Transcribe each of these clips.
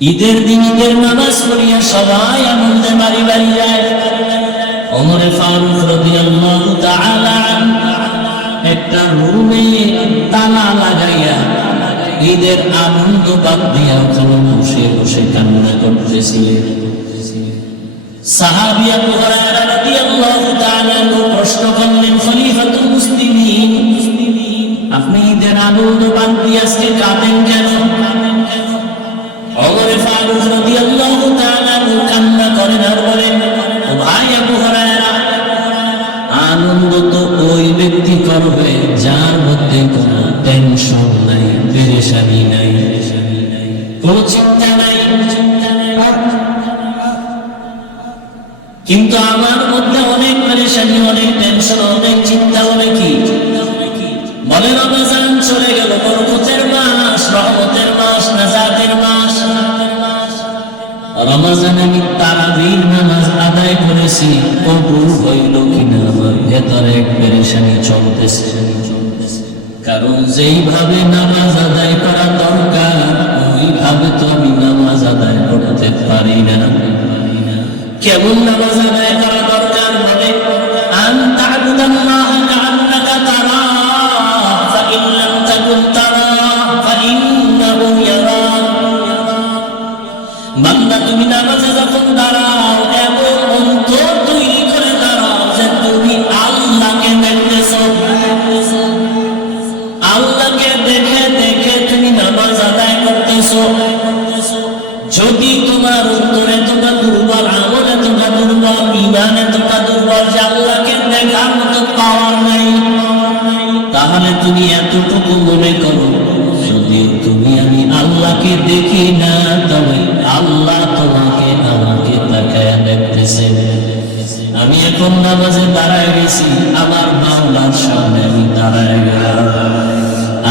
ঈদের দিন ঈদের নামাজ পড়িয়া সবাই আনন্দে বাড়ি বাড়ি যায়। ওমর ফারুক রাদিয়াল্লাহু তাআলা একটা রুমে তালা লাগাইয়া ঈদের আনন্দ বাদ দিয়া ওখানে বসে বসে কান্না করতেছিলেন। সাহাবী আবু হুরায়রা রাদিয়াল্লাহু তাআলা প্রশ্ন করলেন, খলিফাতুল মুসলিমিন, আপনি ঈদের আনন্দ বাদ দিয়ে আজকে কাঁদেন কেন? ওমর ফারুক রাদিয়াল্লাহু তাআলা কান্না করেন আর বলেন, ও ভাই আবু হুরায়রা, আনন্দ তো ওই ব্যক্তি করবে যার মধ্যে কোনো টেনশন নাই, পেরেশানি নাই, কোনো চিন্তা নাই। কিন্তু আমার মধ্যে অনেক পেরেশানি, অনেক টেনশন, অনেক চিন্তা। হলে কি বলে? রমজান চলে গেল, বরকতের মাস, রহমতের মাস, নাজাতের মাস। রমজানে আমি তারাবির নামাজ আদায় করেছি, কবুল হইল কিনা আমার ভেতরে এক পেরেশানি চলতেছে। কারণ যেইভাবে নামাজ আদায় করা দরকার ওইভাবে তো আমি নামাজ আদায় করতে পারি না। কেমন নামাজ আদায় করা দরকার? বলে, আন তা'বুদাল্লাহা কা'আন্নাকা তারাহু ফাইন লাম তাকুন তারাহু ফাইন্নাহু ইয়ারাক। বান্দা, তুমি নামাজে যখন দাঁড়াও এমন অন্তর তৈরি করে দাঁড়াও যে তুমি আল্লাহকে দেখতেছো। আল্লাহকে দেখে দেখে তুমি নামাজ আদায় করতেছো। যদি তোমার অন্তরে তোমরা দুর্বল, আমলে তোমরা দুর্বল, ঈমানে তোমরা দুর্বল, যে আল্লাহকে দেখার মতো পাওয়ার নাই, তাহলে তুমি এতটুকু মনে করো, যদি তুমি আমি আল্লাহকে দেখি না, তবে আল্লাহ তোমাকে আমাকে তাকায় দেখতেছে। আমি এখন নামাজে দাঁড়ায় গেছি, আমার মাওলার সামনে আমি দাঁড়ায় গেলাম।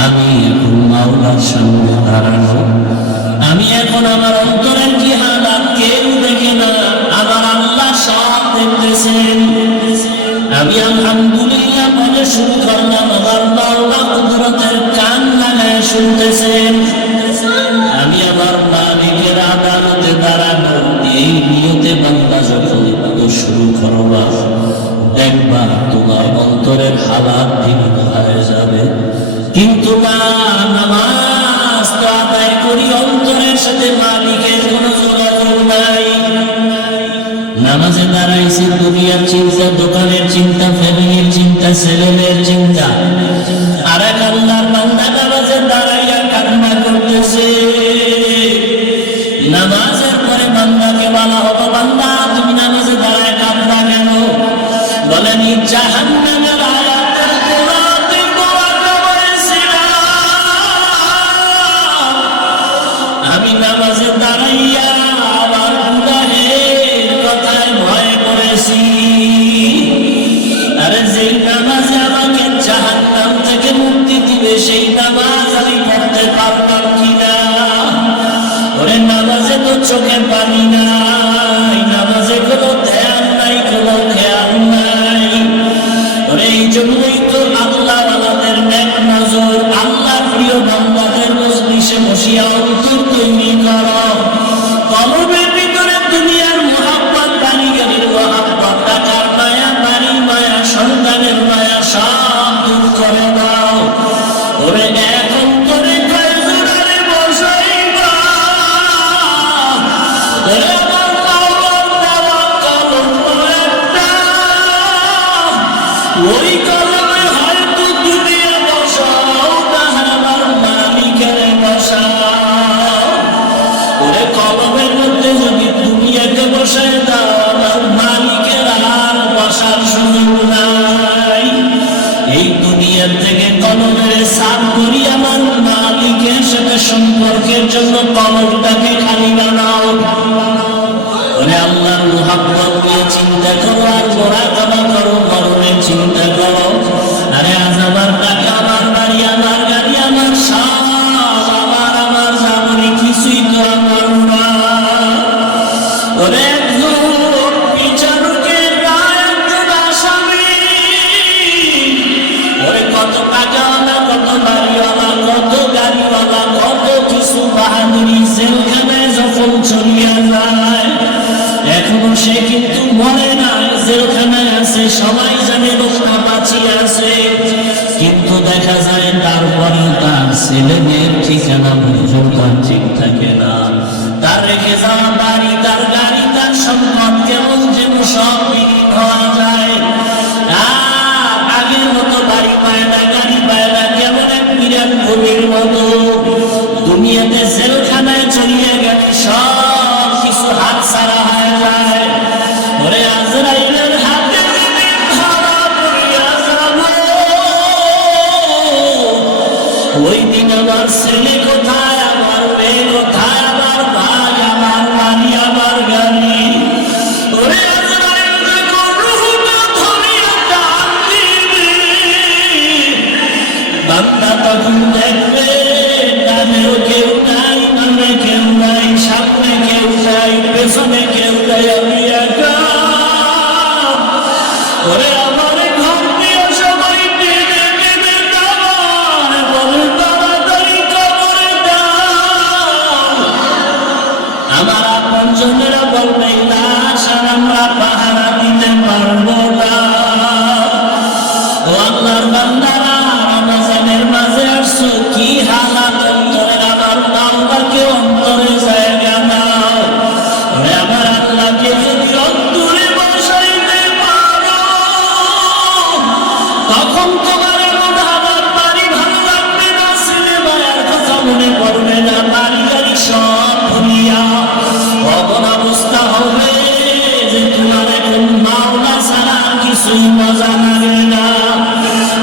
আমি এখন মাওলার সামনে দাঁড়ানো, আমি এখন আমার অন্তরের কি হালাত কেউ দেখে না, আমার আল্লাহ সব দেখতেছেন। আমি আলহামদুলিল্লাহ বলে শুরু করলাম, আমার মাওলা কুদরতের কান লাগায় শুনতেছেন। আমি আমার মালিকের আদালতে দাঁড়ানো, এই নিয়তে বান্দা যখন শুরু করবা, দেখবা তোমার অন্তরের হালাত ভিন্ন হয়ে যাবে। কিন্তু না, নামাজ তো আদায় করি, অন্তরের সাথে মালিকের কোনো যোগাযোগ নাই। নামাজে দাঁড়াইছি দুনিয়ার চিন্তা, দোকানের চিন্তা, ফ্যামিলির চিন্তা, ছেলেমেয়ের চিন্তা। আর এক আল্লাহর বান্দা নামাজে দাঁড়াইয়া কান্না করতেছে। নামাজের পরে বান্দাকে বলা হলো, বান্দা তুমি নামাজে দাঁড়ায় কাঁদবা কেন? বলেন, জাহান্নামের আয়াতের কোরআনে দোয়াটা বলেছিলাম, আমি নামাজে দাঁড়াইয়া আমার গুনাহের কথায় ভয় করেছি। আরে যেই নামাজে আমাকে জাহান্নাম থেকে মুক্তি দিবে, সেই নামাজ আমি পড়তে পারলাম কিনা? ওরে নামাজে তো চোখে পানি নাই, নামাজে কোনো ধ্যান নাই, কোনো খেয়াল নাই। ওরে এই জন্যই তো আল্লাহ ওয়ালাদের নেক নজর, আল্লাহ প্রিয় বান্দাদের মজলিসে বসিয়া অন্তর তৈরি করো। কলবের ভিতরে দুনিয়ার মুহাব্বত, বাড়ি গাড়ির মুহাব্বত, টাকার মায়া, বাড়ির মায়া, সন্তানের মায়া সব দূর করে দাও। ওরে এক অন্তরে কয়জনারে বসাইবা, ওরে আমার মাওলার দেওয়া কলম একটা, ওই কলমে হয়তো দুনিয়া বসাও, তাহার আমার মালিকের বসাও। ওরে কলমের মধ্যে যদি দুনিয়াকে বসায় দাও, আমার মালিকের আর বসার সুযোগ নাই। এই দুনিয়ার থেকে কলমের সাফ করি, আমার মালিকের সাথে সম্পর্কের জন্য কলমটাকে খালি বানাও। ওরে আল্লাহর মুহাব্বত নিয়ে চিন্তা করো, আর মুরাকাবা করো, মরণের চিন্তা করো। আরে আজ আমার টাকা, আমার বাড়ি, আমার গাড়ি, আমার সব আমার জামনি, কিছুই তো আমার না। ওরে একজন বিচারকের রায়, একজন আসামি, ওরে কত টাকাওয়ালা, কত বাড়িওয়ালা, কত গাড়িওয়ালা, কত কিছু বাহাদুরি, জেলখানা সে কিন্তু মরে না, জেলখানায় আছে, সবাই জানে লোকটা বাঁচিয়ে আছে, কিন্তু দেখা যায় তারপরে তার ছেলে মেয়ের ঠিকানা পর্যন্ত ঠিক থাকে না। তার রেখে যাওয়া বাড়ি, তার গাড়ি, তার সম্পদ কেমন যেন সব বিলীন হওয়া যায়। আর আগের মতো বাড়ি পায় না, গাড়ি পায় না, কেমন এক বিরাট ভূমির মতো দুনিয়াতে জেলখানায় চলিয়ে গেলে সব কিছু হাত ছাড়া হয়ে যায়। ওরে আজরাইলের হাতে যেদিন ধরা পড়িয়া যাব, ওই দিন আমার ছেলে কোথায়, আমার মেয়ে কোথায়, আমার ভাই, আমার বাড়ি, আমার গাড়ি। ওরে আজরাইল যখন রূহটা ধরিয়া টান দিবে, বান্দা তখন দেখবে ডানেও কেউ নাই, বামে কেউ নাই, সামনে কেউ নাই, পেছনে কেউ নাই, আমি একা। ওরে আমার ঘর দিয়ে সবাই টেনে টেনে দাবার বলে তাড়াতাড়ি কবরে দাও। আমার আপনজনেরা বলবে লাশ আর আমরা পাহারা দিতে পারবো না। ও আল্লাহর বান্দারা, রমজানের মাঝে আসছো, কি হালাত অন্তরের, আমার মাওলাকে অন্তরে জায়গা নাও। ওরে আমার আল্লাহকে যদি অন্তরে বসাইতে পারো, তখন তোমার এমন আমার বাড়ি ভালো লাগবে না, ছেলেমেয়ের কথা মনে পড়বে না, বাড়ি গাড়ি সব ভুলিয়া এমন অবস্থা হবে যে তোমার এখন মাওলা ছাড়া আর কিছুই মজা লাগে না।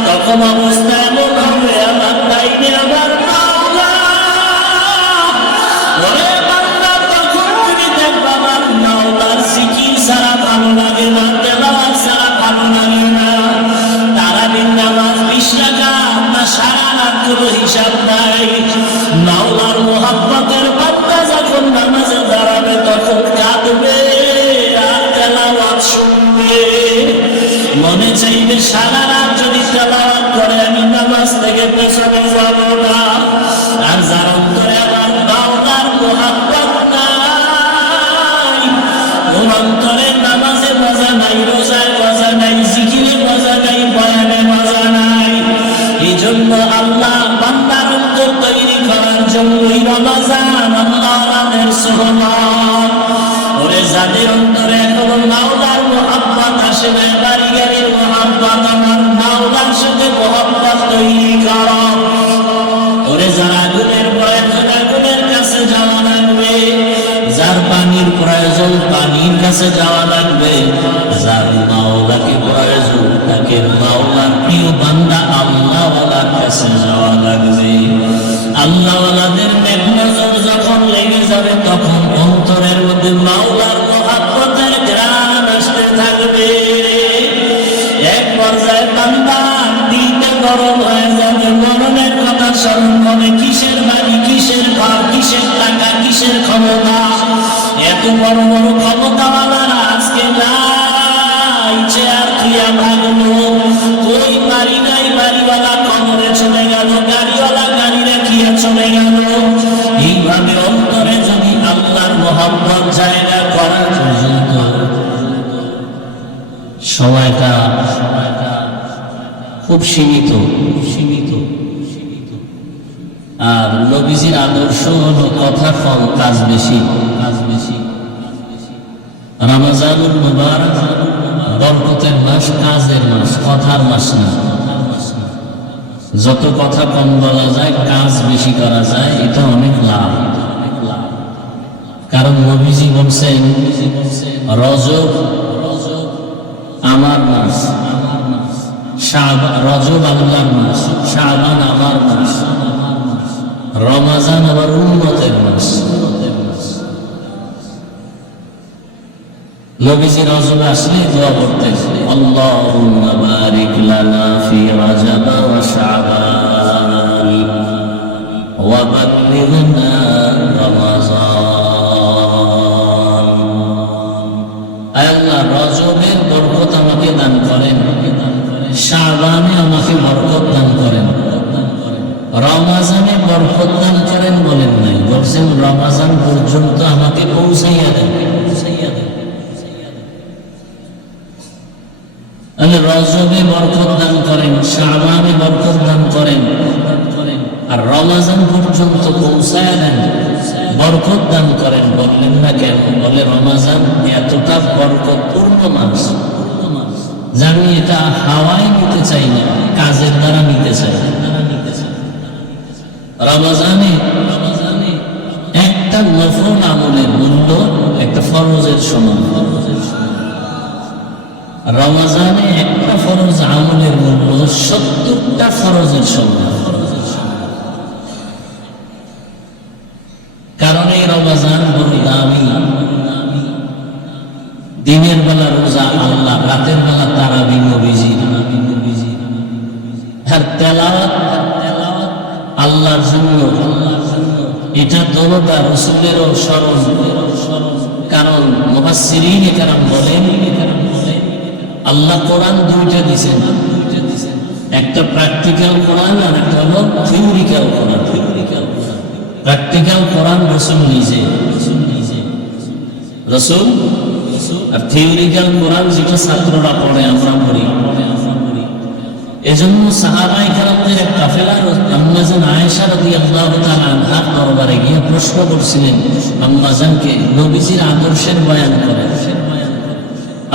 তখন অবস্থা এমন হবে, আমার ডাইনে আমার মাওলা। ওরে বান্দা, তখন তুমি দেখবা আমার মাওলার জিকির ছাড়া ভালো লাগে না, তেলাওয়াত ছাড়া ভালো লাগে না। তারাবির নামাজ 20 রাকাত না সারা রাত কোনো হিসাব নাই। মাওলার মোহাব্বতের বান্দা যখন নামাজে দাঁড়াবে তখন কাঁদবে আর তেলাওয়াত শুনবে। মনে চাইবে সারা রাত যদি তেলাওয়াত করে আমি নামাজ থেকে পেছনে যাব না। আর যার অন্তরে আমার মাওলার মোহাব্বত নাই, ওর অন্তরে নামাজে মজা নাই, রোজায় মজা নাই, জিকিরে মজা নাই, বয়ানে মজা নাই। এই জন্য আল্লাহ বান্দার অন্তর তৈরি করার জন্যই রমজান, আল্লাহর সুবহান। ওরে যাদের অন্তরে এখনো মাওলার মোহাব্বত আসে না, বাড়ি গাড়ির মোহাব্বত, আমার মাওলার সাথে মোহাব্বত তৈরি করো। ওরে যারা আগুনের প্রয়োজন আগুনের কাছে যাওয়া লাগবে, যার পানির প্রয়োজন পানির কাছে যাওয়া লাগবে, যার মাওলাকে প্রয়োজন তাকে মাওলার প্রিয় বান্দা আল্লাহওয়ালার কাছে যাওয়া লাগবে। আল্লাহওয়ালাদের নেক নজর যখন লেগে যাবে তখন অন্তরের মধ্যে মাওলার মোহাব্বতের ঘ্রাণ আসতে থাকবে। এক পর্যায়ে বান্দা দিলটা গরম হয়ে যাবে, মরণের কথা স্মরণ করে, কিসের বাড়ি, কিসের ঘর, কিসের টাকা, কিসের ক্ষমতা। এত বড় বড় ক্ষমতাওয়ালারা আজকে নাই, চেয়ার থুইয়া ভাগলো। ওই বাড়ি নাই, বাড়িওয়ালা কবরে চলে গেল, গাড়িওয়ালা গাড়ি রাখিয়া চলে গেল। এইভাবে অন্তরে যদি আল্লাহর মোহাব্বত জায়গা করা পর্যন্ত সময়টা খুব সীমিত। আর নবীজির আদর্শ হলো কথা কম, কাজ বেশি। রমজানুল মুবারক বরকতের মাস, কাজের মাস, কথার মাস না। যত কথা কম বলা যায়, কাজ বেশি করা যায়, এটা অনেক লাভ। কারণ নবীজি বলছেন রজব আমার মাস, রজব আল্লাহর মাস, শাবান আমার মাস, রমজান আবার উম্মতের মাস। নবীজি রজব আসলে দোয়া করতেন, আল্লাহুম্মা বারিক লানা ফি রজব ওয়া শাবান ওয়া বাল্লিগনা রমজান। আয় আল্লাহ, রজবের বরকত আমাকে দান করেন, শাবানে আমাকে বরকত দান করেন, রমজানে বরকত দান করেন বলেন নাই, বলছেন রমজান পর্যন্ত আমাকে পৌঁছাইয়া দেন। রজবে বরকত দান করেন, শাবানে বরকত দান করেন, আর রমজান পর্যন্ত পৌঁছায় দেন, বরকত দান করেন। বললেন না কেন? বলে রমজান এতটা বরকতপূর্ণ মাস, জানি এটা হাওয়ায় নিতে চাই না, কাজের দ্বারা নিতে চাই। রমজানে একটা নফল আমলের মূল্য একটা ফরজের সমান। রমজানে একটা ফরজ আমলের মূল্য 70টা ফরজের সমান। কারণ এই রমজান বড় দামি। দিনের বেলা রোজা আল্লাহ, রাতের বেলা তারাবি নবীজি, আর তেলাওয়াত আল্লাহর জন্য। এটা দোনোটা রাসূলেরও স্মরণ। কারণ মুফাসসিরিনে কেরাম বলেন আল্লাহ কোরআন দুইটা দিয়েছেন, একটা প্র্যাকটিক্যাল কোরআন আর একটা হলো থিওরিক্যাল কোরআন। প্র্যাকটিক্যাল কোরআন রাসূল নিজে, রাসূল, আর থিওরিক্যাল কোরআন যেটা ছাত্ররা পড়ে, আমরা পড়ি। এজন্য সাহাবায়ে কেরামদের এক কাফেলা আম্মা জান আয়েশা রাদিয়াল্লাহু তাআলা আনহার দরবারে গিয়ে প্রশ্ন করছিলেন, আম্মা জানকে নবীজির আদর্শের বয়ান করেন।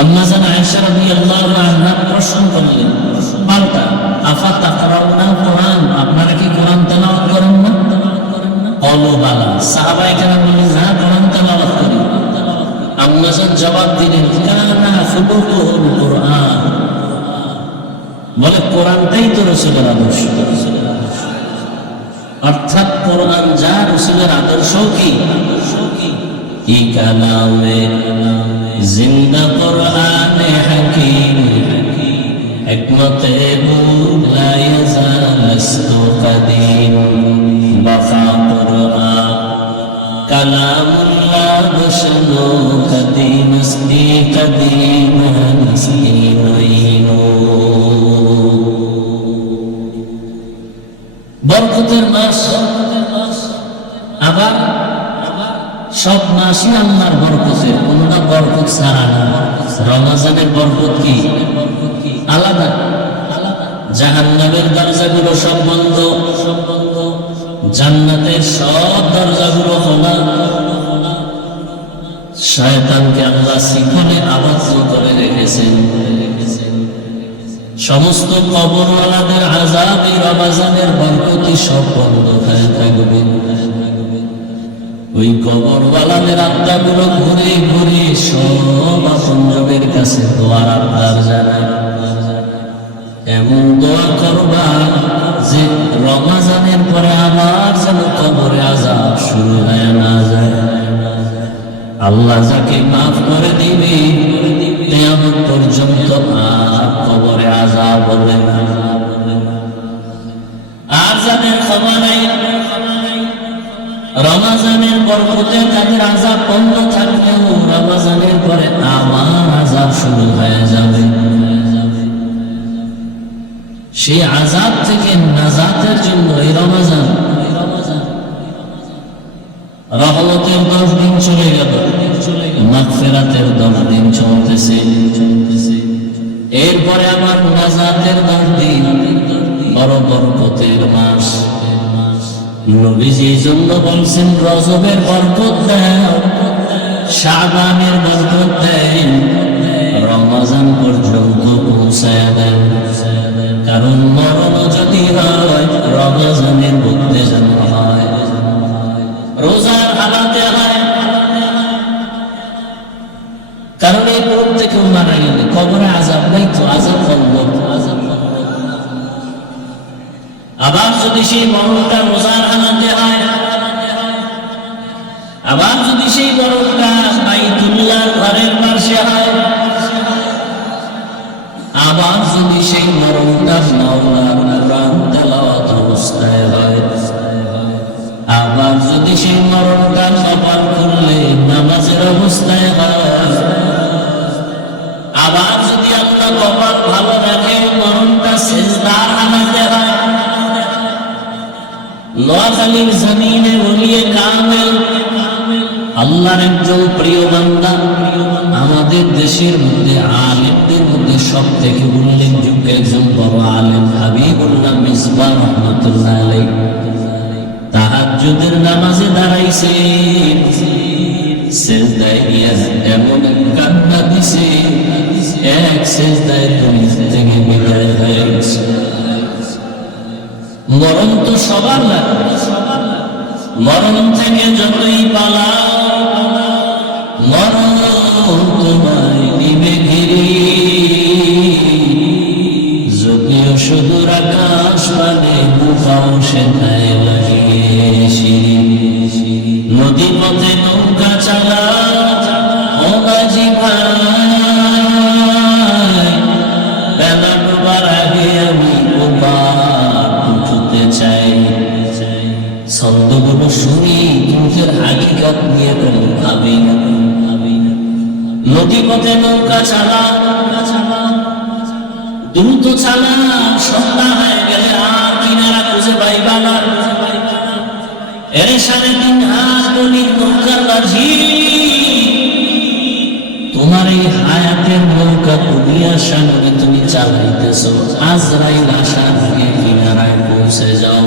আম্মা জান আয়েশা রাদিয়াল্লাহু আনহা প্রশ্ন করলেন পাল্টা, আফা তাকরাউনা কোরআন, আপনারা কি কোরআন তেলাওয়াত করেন না? ক্বালু বালা, সাহাবায়ে কেরাম বললেন না, কোরআন তেলাওয়াত করি। আম্মা জান জবাব দিলেন, কানা খুলুকুল কোরআন, বলে কোরআনটাই তো রাসূলের আদর্শ। অর্থাৎ কোরআন যা রাসূলের আদর্শ কি ই কালামে জিন্দা কোরআনে হাকীম হিকমতে লা ইয়াজালু কাদিম বাফা কোরআন কালামুল্লাহ বশনু কাদিম ইসতি কাদিম নসিনু। বরকতের মাস, আবার সব মাসই আল্লাহর বরকতের, কোনটা বরকত ছাড়া না। রমজানের বরকত কি আলাদা। জাহান্নামের দরজাগুলো সব বন্ধ, জান্নাতের সব দরজাগুলো খোলা। শয়তানকে আল্লাহ শিকলে আবদ্ধ করে রেখেছেন। সমস্ত কবরওয়ালাদের আযাব এই রমজানের বরকতে সব বন্ধ হয়ে থাকবে। ওই কবরওয়ালাদের আত্মাগুলো ঘুরে ঘুরে সব আপনজনের কাছে দোয়ার আবদার জানায়। এমন দোয়া করবা যে রমজানের পরে আবার যেন কবরে আযাব শুরু হয়ে না যায়। আল্লাহ যাকে মাফ করে দিবে কিয়ামত পর্যন্ত আর কবরে আযাব হবে না। আর যাদের ক্ষমা নাই, রমজানের বরকতে তাদের আযাব বন্ধ থাকলেও রমজানের পরে আবার আযাব শুরু হয়ে যাবে। সেই আযাব থেকে নাজাতের জন্য এই রমজান, রহমতের 10 দিন চলে গেল, মাগফিরাতের 10 দিন চলতেছে, এরপরে আবার নাজাতের 10 দিন, বড় বরকতের মাস। নবীজি এই জন্য বলছেন রজবের বরকত দাও, শাবানের বরকত দেন, রমজান পর্যন্ত পৌঁছায় দেন। কারণ মরণ যদি হয় রমজানের মধ্যে যেন হয়, রোজার হালাতে হয়। কারণ এই মুহূর্তে কেউ মারা গেলে কবরে আযাব নাই তো, আযাব বন্ধ। আবার যদি সেই মরণটা রোজার হালাতে হয়, আবার যদি সেই মরণটা বাইতুল্লাহর ঘরের পাশে হয়, আবার যদি সেই মরণটা মাওলার কোরআন তেলাওয়াত অবস্থায় হয়, আবার যদি সেই মরণটা কপাল করলে নামাজের অবস্থায় হয়, আবার যদি আল্লাহ কপাল ভালো রাখে মরণটা সিজদার হালাতে হয়, নোয়াখালীর জমিনে ওলিয়ে কামেল আল্লাহর একজন প্রিয় বান্দা, আমাদের দেশের মধ্যে আলেমদের মধ্যে সব থেকে উল্লেখযোগ্য একজন বড় আলেম হাবিবুল্লাহ মিসবাহ রাহমাতুল্লাহ আলাইহি তাহাজ্জুদের নামাজে দাঁড়াইছে, সিজদায় গিয়া এমন কান্না দিছে, এক সিজদায় দুনিয়া থেকে বিদায় হয়ে গেছে। মরণ তো সবার লাগে, মরণ থেকে যতই পালাও মরণ তোমায় নিবে ঘিরে, যদিও সুদূর আকাশ মানে বুঝাও সেটাই লাগিয়ে সিঁড়ি। নদী পথে নৌকা চালা ও গাজী ভাই, বেলা ডোবার আগে আমি ওপার উঠতে চাই। ছন্দগুলো শুনি কিন্তু হাকিকত নিয়ে কোনো ভাবি না। নদী পথে নৌকা চালা, দ্রুত চালা, সন্ধ্যা হয়ে গেলে আর কিনারা খুঁজে পাইবা না। এর 3.5 হাত গলির নৌকার মাঝি, তোমার এই হায়াতের নৌকা দুনিয়ার সামনে তুমি চালাইতেছ, আজরাইল আসার আগে কিনারায় পৌঁছে যাও।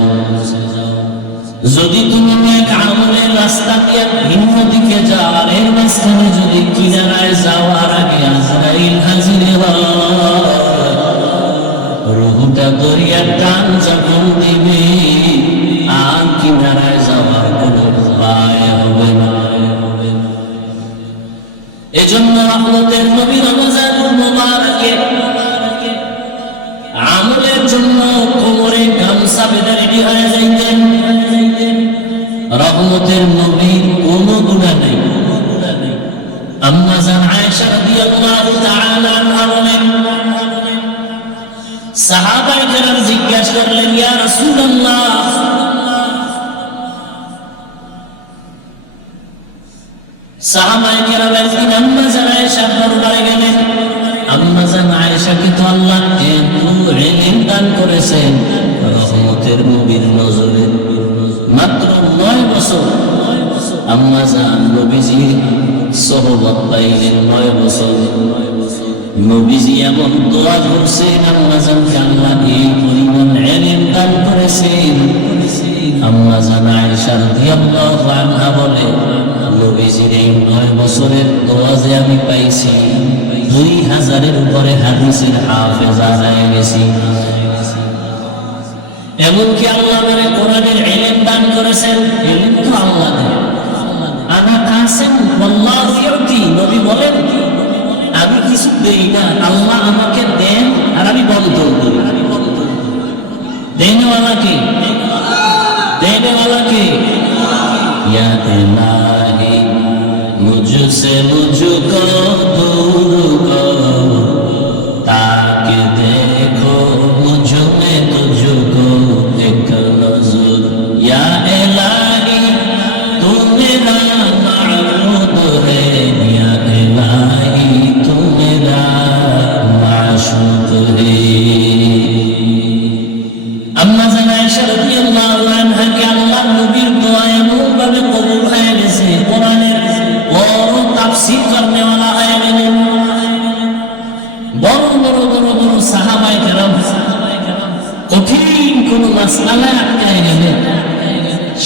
যদি তুমি এক আমলের রাস্তা দিয়ে ভিন্ন দিকে যাও, আর এর মাঝখানে যদি কিনারায় যাওয়ার আগে আজরাইল হাজির হয়, রুহটা দরিয়ার টান যখন দিবে আর কিনারায় যাওয়ার কোনো উপায় হবে না। এজন্য রহমতের নবী রমজানুল মুবারকে আমলের জন্য কোমরে গামছা বেঁধে রেডি হয়ে যাইতেন। রহমতের নবীর কোনো গুনাহ নেই। আম্মা জান আয়েশা রাদিয়াল্লাহু তাআলা আনহা বলেন, সাহাবায়ে কেরাম জিজ্ঞাসা করলেন, ইয়া রাসূলুল্লাহ, সাহাবায়ে কেরাম একদিন আম্মা জান আয়েশার দরবারে গেলেন। আম্মা জান আয়েশাকে তো আল্লাহ এত ইলম দান করেছেন, রহমতের নবীর নজরে মাত্র 9 বছর আম্মা জান নবীজির সোহবত পাইলেন। 9 বছর নবীজি এমন দোয়া করছেন, আম্মা জানকে আল্লাহ এই পরিমাণ ইলম দান করেছেন। আম্মা জান আয়েশা রাদিয়াল্লাহু আনহা বলে, নবীজির এই 9 বছরের দোয়া যে আমি পাইছি, 2000-এর উপরে হাদিসের হাফেজা হয়ে গেছি। এমনকি আল্লাহ আমাকে কোরআনের ইলম দান করেছেন। ইলম তো আল্লাহ দেন, আনা কাসিম ওয়াল্লাহু ইউতি। নবী বলেন, আমি কিছু দেই না, আল্লাহ আমাকে দেন আর আমি বন্টন করি। দেনেওয়ালা কে? দেনেওয়ালা কে? ইয়া ইলাহি মুঝসে মুঝকো दूर करो, ताकि देखो मुझ में तुझको एक नजर। या इलाही तू मेरा माबूद है, या इलाही तू मेरा माशूक है। আম্মা জান আয়েশা রাদিয়াল্লাহু আনহা কে আল্লাহর নবীর দোয়া এমনভাবে কবুল হয়ে গেছে, কোরআনের বড় তাফসীর করনেওয়ালা হয়ে গেলেন। বড় বড় বড় বড় সাহাবায়ে কেরাম কঠিন কোন মাসআলায় আটকায় গেলে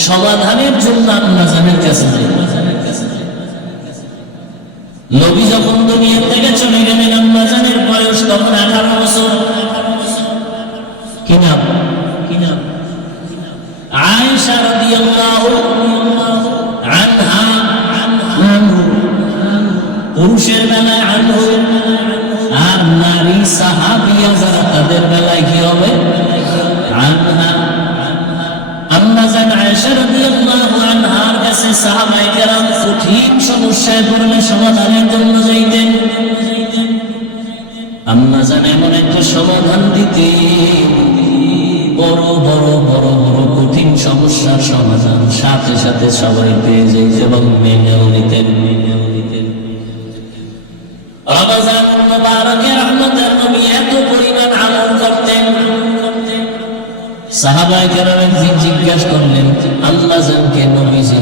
সমাধানের জন্য আম্মা জানের কাছে যায়। নবী যখন দুনিয়া থেকে চলে গেলেন, আম্মা জানের বয়স তখন 18 বছর। কি নাম? আয়েশা রাদিয়াল্লাহু আনহা। পুরুষের বেলায় আনহু, আর নারী সাহাবিয়া যারা তাদের বেলায় কি হবে? আনহা। আম্মা জান আয়েশা রাদিয়াল্লাহু আনহার কাছে সাহাবায়ে কেরাম কঠিন সমস্যায় পড়লে সমাধানের জন্য যাইতেন। আম্মা জান এমন একটা সমাধান দিতেন, বড় বড় বড় বড় কঠিন সমস্যার সমাধান সাথে সাথে সবাই পেয়ে যায় এবং মেনেও নিতেন। রমজানুল মুবারকে রহমতের নবী এত পরিমাণ আমল করতেন, সাহাবায়ে কেরাম একদিন জিজ্ঞাসা করলেন আম্মাজানকে, নবীজি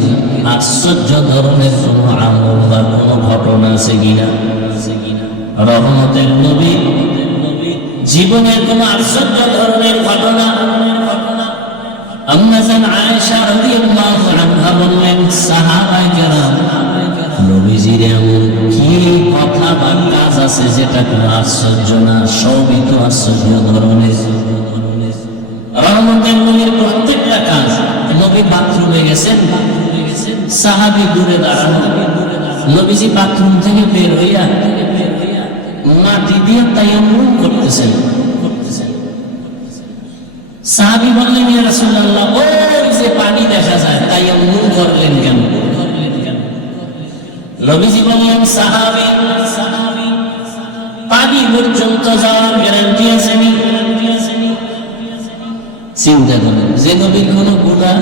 আশ্চর্য ধরনের কোন আমল বা কোন ঘটনা আছে কিনা? রহমতের নবী জীবনের কোন আশ্চর্য ধরনের ঘটনা? আম্মাজান আয়েশা রাদিয়াল্লাহু আনহা বললেন, সাহাবায়ে কেরাম নবীজির এমন কি কথা বা কাজ আছে যেটা কোনো আশ্চর্য না, সবই তো আশ্চর্য ধরনের। রহমতের নবীর প্রত্যেকটা কাজ, নবী বাথরুমে গেছেন, সাহাবী দূরে দাঁড়ানো, নবীজি বাথরুম থেকে বের হইয়া মাটি দিয়ে তায়াম্মুম করতেছেন। সাহাবী বললেন, ইয়া রাসূলুল্লাহ, ওই যে পানি দেখা যায়, তায়াম্মুম করলেন কেন? নবীজি বললেন, সাহাবী পানি পর্যন্ত যাওয়ার গ্যারান্টি আছে নি? চিন্তা করেন, যে নবীর কোনো গুনাহ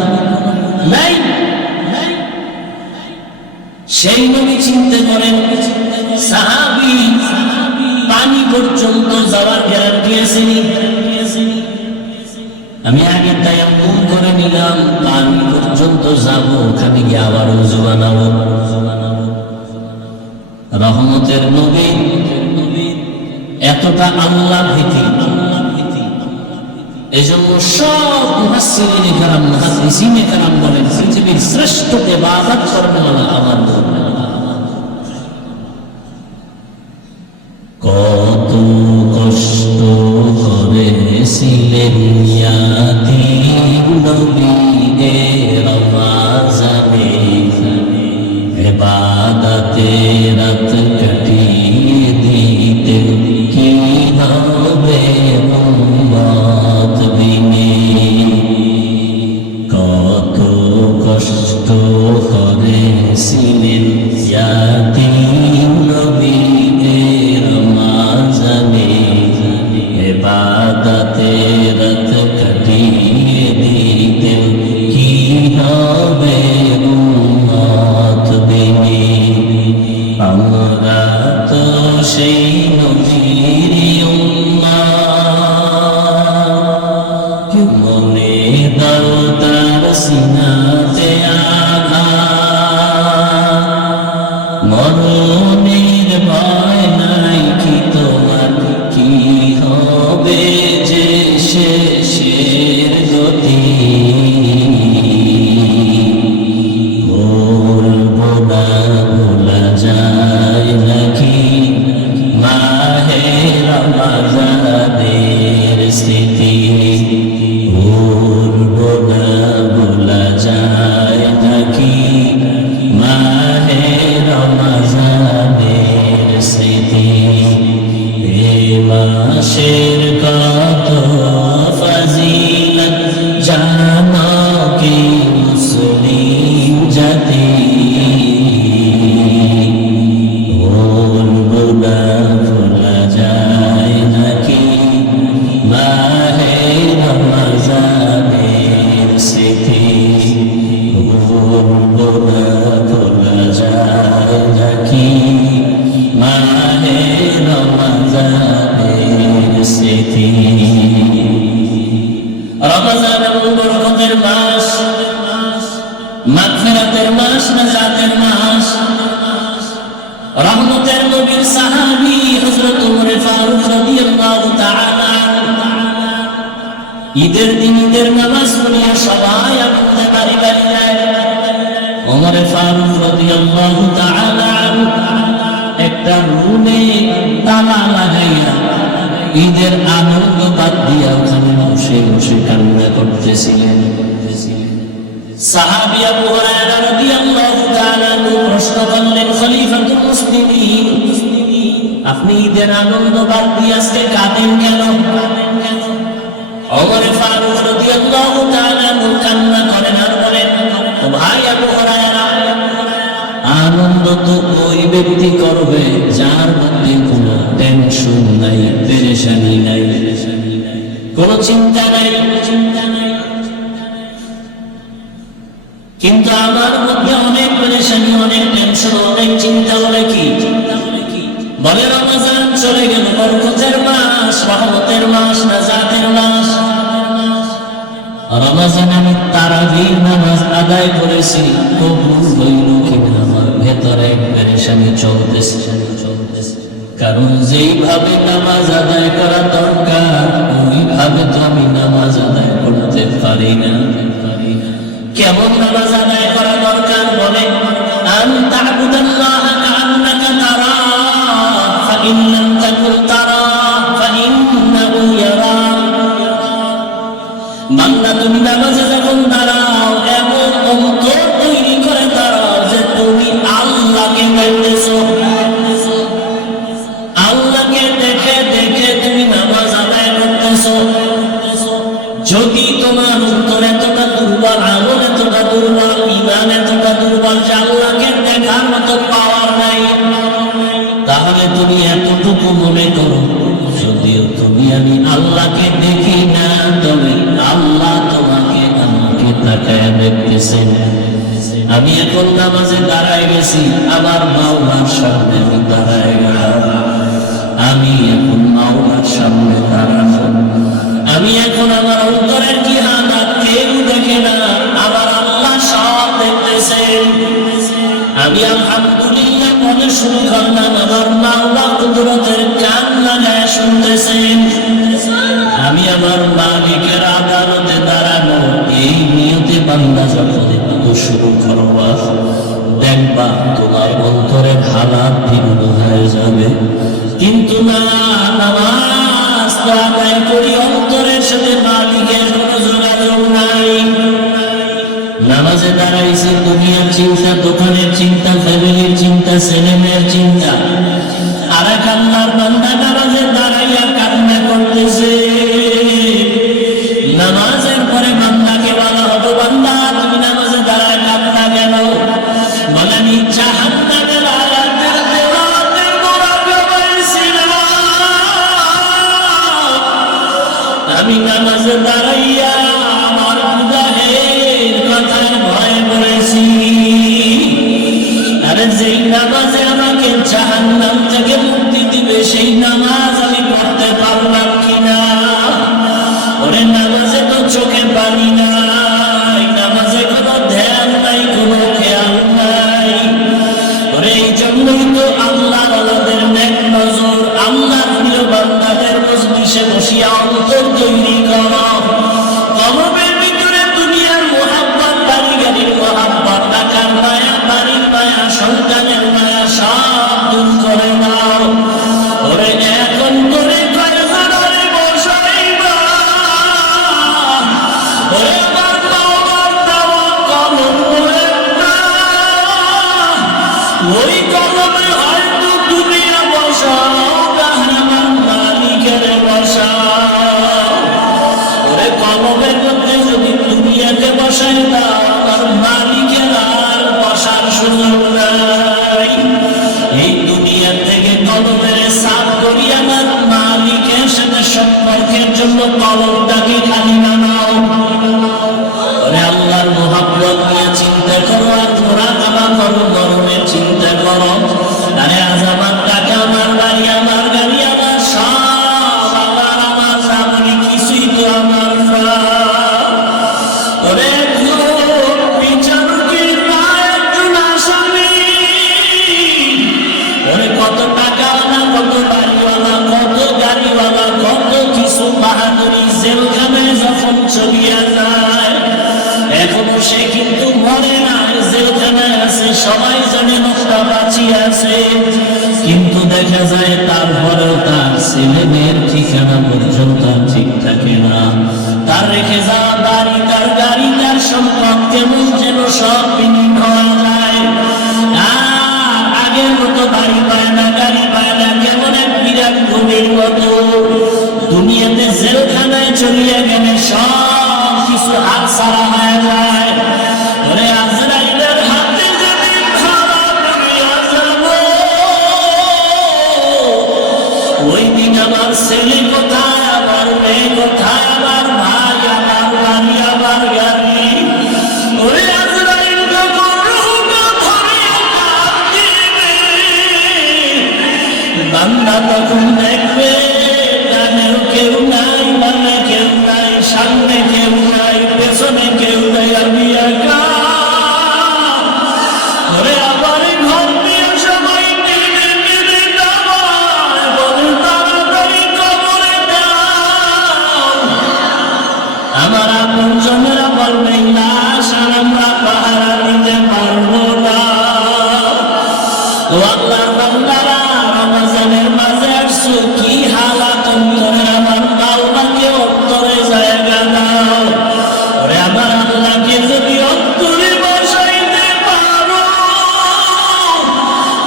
নাই, সেই নবী চিন্তা করেন সাহাবী পানি পর্যন্ত যাওয়ার গ্যারান্টি আছে নি? আমি আগে তায়াম্মুম করে নিলাম, পানি পর্যন্ত যাব, ওখানে গিয়ে আবার ওযু বানাবো। রহমতের নবী এতটা আল্লাহ ভীতি, এজন্য সব মুফাসসিরিনে কেরাম, মুহাদ্দিসিনে কেরাম বলেন পৃথিবীর শ্রেষ্ঠ ইবাদত কর্মওয়ালা আমার নবী। কত কষ্ট করেছিলেন ইয়াতীম নবী রমজানে, ইবাদতে রাত কাটিয়ে দিতেন, কি হবে উম্মত বিনে। কত কষ্ট করেছিলেন ইয়াতীম নবী রমজানে, ইবাদতে রাত কাটিয়ে দিতেন, কি হবে উম্মত বিনে। আমরা তো সেই নবীর উম্মত, মনে দাও তার সিনাতে আঘাত, মরণের ভয় নাই কি তোমার, কি হবে যে শেষের গতি। ভুলবো না, ভোলা যায় নাকি মাহে রমজানের স্মৃতি। ভুলবো না, ভোলা যায় নাকি মাহে রমজানের স্মৃতি। এ মাসের কত ফজিলত জানো কি মুসলিম জাতি। ভুলবো না, ভোলা যায় নাকি মাহে রমজানের স্মৃতি। ভুলবো না, ভোলা যায় নাকি মাহে রমজানের স্মৃতি। রমজান এমন বরকতের মাস, মাগফিরাতের মাস, নাজাতের মাস। রহমতের নবীর সাহাবী হযরত ওমর ফারুক রাদিয়াল্লাহু তাআলা ঈদের দিন ঈদের নামাজ পড়িয়া সবাই আনন্দে বাড়ি বাড়ি যায়। ওমর ফারুক রাদিয়াল্লাহু তাআলা একটা রুমে তালা লাগাইয়া ঈদের আনন্দ বাদ দিয়া ওখানে বসে বসে কান্না করতেছিলেন। সাহাবী আবু হুরায়রা রাদিয়াল্লাহু তাআলা প্রশ্ন করলেন, খলিফাতুল মুসলিমিন, আপনি ঈদের আনন্দ বাদ দিয়ে আজকে কাঁদেন কেন? ওমর ফারুক রাদিয়াল্লাহু তাআলা কান্না করেন আর বলেন, ও ভাই আবু হুরায়রা, আনন্দ তো ওই ব্যক্তি করবে যার মধ্যে কোনো টেনশন নাই, পেরেশানি নাই, কোনো চিন্তা নাই। কিন্তু আমার মধ্যে অনেক পেরেশানি, অনেক টেনশন, অনেক চিন্তা। বলে কি? বলে রমজান চলে গেল, বরকতের মাস, রহমতের মাস, নাজাতের মাস। রমজান আমি তারাবির নামাজ আদায় করেছি, কবুল হইল কিনা আমার ভেতরে পেরেশানি চলতেছে। কারণ যেইভাবে নামাজ আদায় করা দরকার ওইভাবে তো আমি নামাজ আদায় করতে পারি না। কেমন নামাজ আদায় করা দরকার বলে, আন তা'বুদাল্লাহা কা'আন্নাকা তারাহু ফাইন লাম তাকুন তারাহু ফাইন্নাহু ইয়ারাক। বান্দা তুমি নামাজে যখন দাঁড়াও এমন অন্তর তৈরি করে দাঁড়াও যে তুমি আল্লাহকে দেখতেছো, আল্লাহকে দেখে দেখে তুমি নামাজ আদায় করতেছো। যদি তোমার উত্তর এতটা দুর্বল, আমল এতটা দুর্বল, ঈমান এতটা দুর্বল যে আল্লাহকে দেখার মতো পাওয়ার নাই, তাহলে তুমি এতটুকু মনে করো যদিও তুমি আমি আল্লাহকে দেখি না, তবে আল্লাহ তোমাকে আমাকে তাকায় দেখতেছেন। আমি এখন নামাজে দাঁড়ায় গেছি, আমার মাওলার সামনে আমি দাঁড়ায় গেলাম। আমি এখন মাওলার সামনে দাঁড়ানো, আমি এখন আমার অন্তরের কি হালাত কেউ দেখে না, আমার আল্লাহ সব দেখতেছেন। আমি আলহামদুলিল্লাহ বলে শুরু করলাম, আমার মাওলা কুদরতের কান লাগায় শুনতেছেন। আমি আমার মালিকের আদালতে দাঁড়ানো এই নিয়তে বান্দা যখন একটু শুরু করবা, দেখবা তোমার অন্তরের হালাত ভিন্ন হয়ে যাবে। কিন্তু না, নামাজ তো আদায় করি, অন্তরের সাথে মালিকের কোনো যোগাযোগ নাই। নামাজে দাঁড়াইছে দুনিয়ার চিন্তা, দোকানের চিন্তা, ফ্যামিলির চিন্তা, ছেলে মেয়ের চিন্তা। আর এক আল্লাহর বান্দা নামাজে দাঁড়াইয়া কান্না করতেছে। নামাজের পরে বান্দাকে বলা হতো, বান্দা তুমি নামাজে দাঁড়ায় কান্না কেন? বলে আমি জাহান্নামের আয়াতের তেলাওয়াতের মোরাকাবা করেছিলাম। আমি নামাজে দাঁড়াইয়া আমার গুনাহের কথার ভয় করেছি। আরে যেই নামাজে আমাকে জাহান্নাম থেকে মুক্তি দিবে সেই নামাজ আমি পড়তে পারলাম কিনা? ওরে নামাজে তো চোখে পানি নাই, নামাজে কোনো ধ্যান নাই, কোনো খেয়াল নাই। ওরে এই জন্যই তো আল্লাহর আলাদের নেক নজর, আল্লাহর প্রিয় বান্দাদের মজলিসে বসিয়া অন্তর তৈরি করো। কলবের ভিতরে দুনিয়ার মোহাব্বত, বাড়ি গাড়ির মোহাব্বত, টাকার মায়া, বাড়ির মায়া, সন্তানের মায়া সব দূর করে নাও। ওরে এখন করে কয়জনের বসাইবা? ওরে আমার বাবার দেওয়া কলম একটা, ওই কলমে হয়তো দুনিয়া বসাও, আমার মালিকের বসাও। ওরে কলমের মধ্যে যদি দুনিয়াকে বসাই দাও, আমার মালিকের আর বসার সুযোগ নাই। এই দুনিয়া থেকে কলমের সাফ করি, আমার মালিকের সাথে সম্পর্কের জন্য কলমটাকে খালি বানাও। ওরে আল্লাহর মোহাব্বত নিয়ে চিন্তা করো, আর মুরাকাবা করো, মরণের চিন্তা করো। আরে আজ আমার টাকা, আমার বাড়ি, আমার গাড়ি, আমার সব আমার, আমার সামনে কিছুই তো আমার না। ওরে একজন বিচারকের পায় একজন আসামি। ওরে কত টাকাওয়ালা, কত বাড়িওয়ালা, কত গাড়িওয়ালা, কত কিছু বাহাদুরি জেলখানায় যখন চলিয়া যায়, এখনো সে কিন্তু মরে না, জেলখানায় আছে, সবাই জানে লোকটা বাঁচিয়ে আছে। কিন্তু দেখা যায় তারপরেও তার ছেলে মেয়ের ঠিকানা পর্যন্ত ঠিক থাকে না। তার রেখে যাওয়া বাড়ি, তার গাড়ি, তার সম্পদ কেমন যেন সব বিলীন হয়ে যায়। আর আগের মতো বাড়ি পায় না, গাড়ি পায় না, কেমন এক বিরাট ভূমির মতো। দুনিয়াতে জেলখানায় চলিয়া গেলে সব কিছু হাত ছাড়া হয়ে যায়। ওরে আজরাইলের হাতে যেদিন ধরা পড়িয়া যাব, ওই দিন আমার ছেলে কোথায়, আমার মেয়ে কোথায়, আমার ভাই, আমার বাড়ি, আমার গাড়ি। ওরে আজরাইল যখন রূহটা ধরিয়া কাঁদিবে, বান্দা তখন দেখবে তার ডাইনেও কেউ নাই, বামে কেউ নাই, সামনে কেউ নাই, পেছনে কেউ নাই, আমি একা। ওরে আমার ঘর দিয়ে সবাই টেনে টেনে নামায়, বলে তাড়াতাড়ি কবরে দাও। আমার আপনজনেরা বলবে লাশ আর আমরা পাহারা দিতে পারবো না। ও আল্লাহর বান্দারা, রমজানের মাঝে আসছো, কি হালাত অন্তরে, আমার মাওলাকে অন্তরে জায়গা দাও। ওরে আমার আল্লাহকে যদি অন্তরে বসাইতে পারো,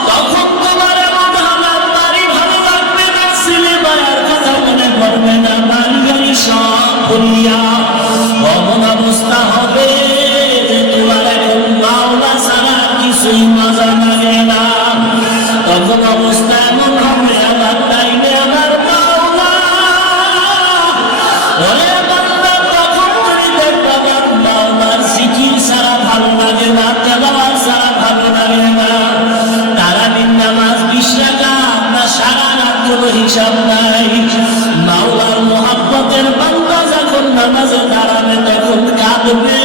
তখন তোমার এমন হালাত, বাড়ি ভালো লাগবে না, ছেলে মায়ের কথা মনে পড়বে না, বাড়ি গাড়ি সব ভুলিয়া এমন অবস্থা হবে যে তোমার এখন মাওলা ছাড়া কিছুই মজা লাগে না। তখন অবস্থা এমন হবে, আমার টাইমে আমার মাওলা। ওরে বান্দা, তখন তুমি দেখবে আমার মাওলার জিকির ছাড়া ভালো লাগে না, তেলাওয়াত ছাড়া ভালো লাগে না। তারাবির নামাজ 20 রাকাত না সারা রাত কোনো হিসাব নাই। মাওলার মহব্বতের বান্দা যখন নামাজে দাঁড়াবে তখন কাঁদবে।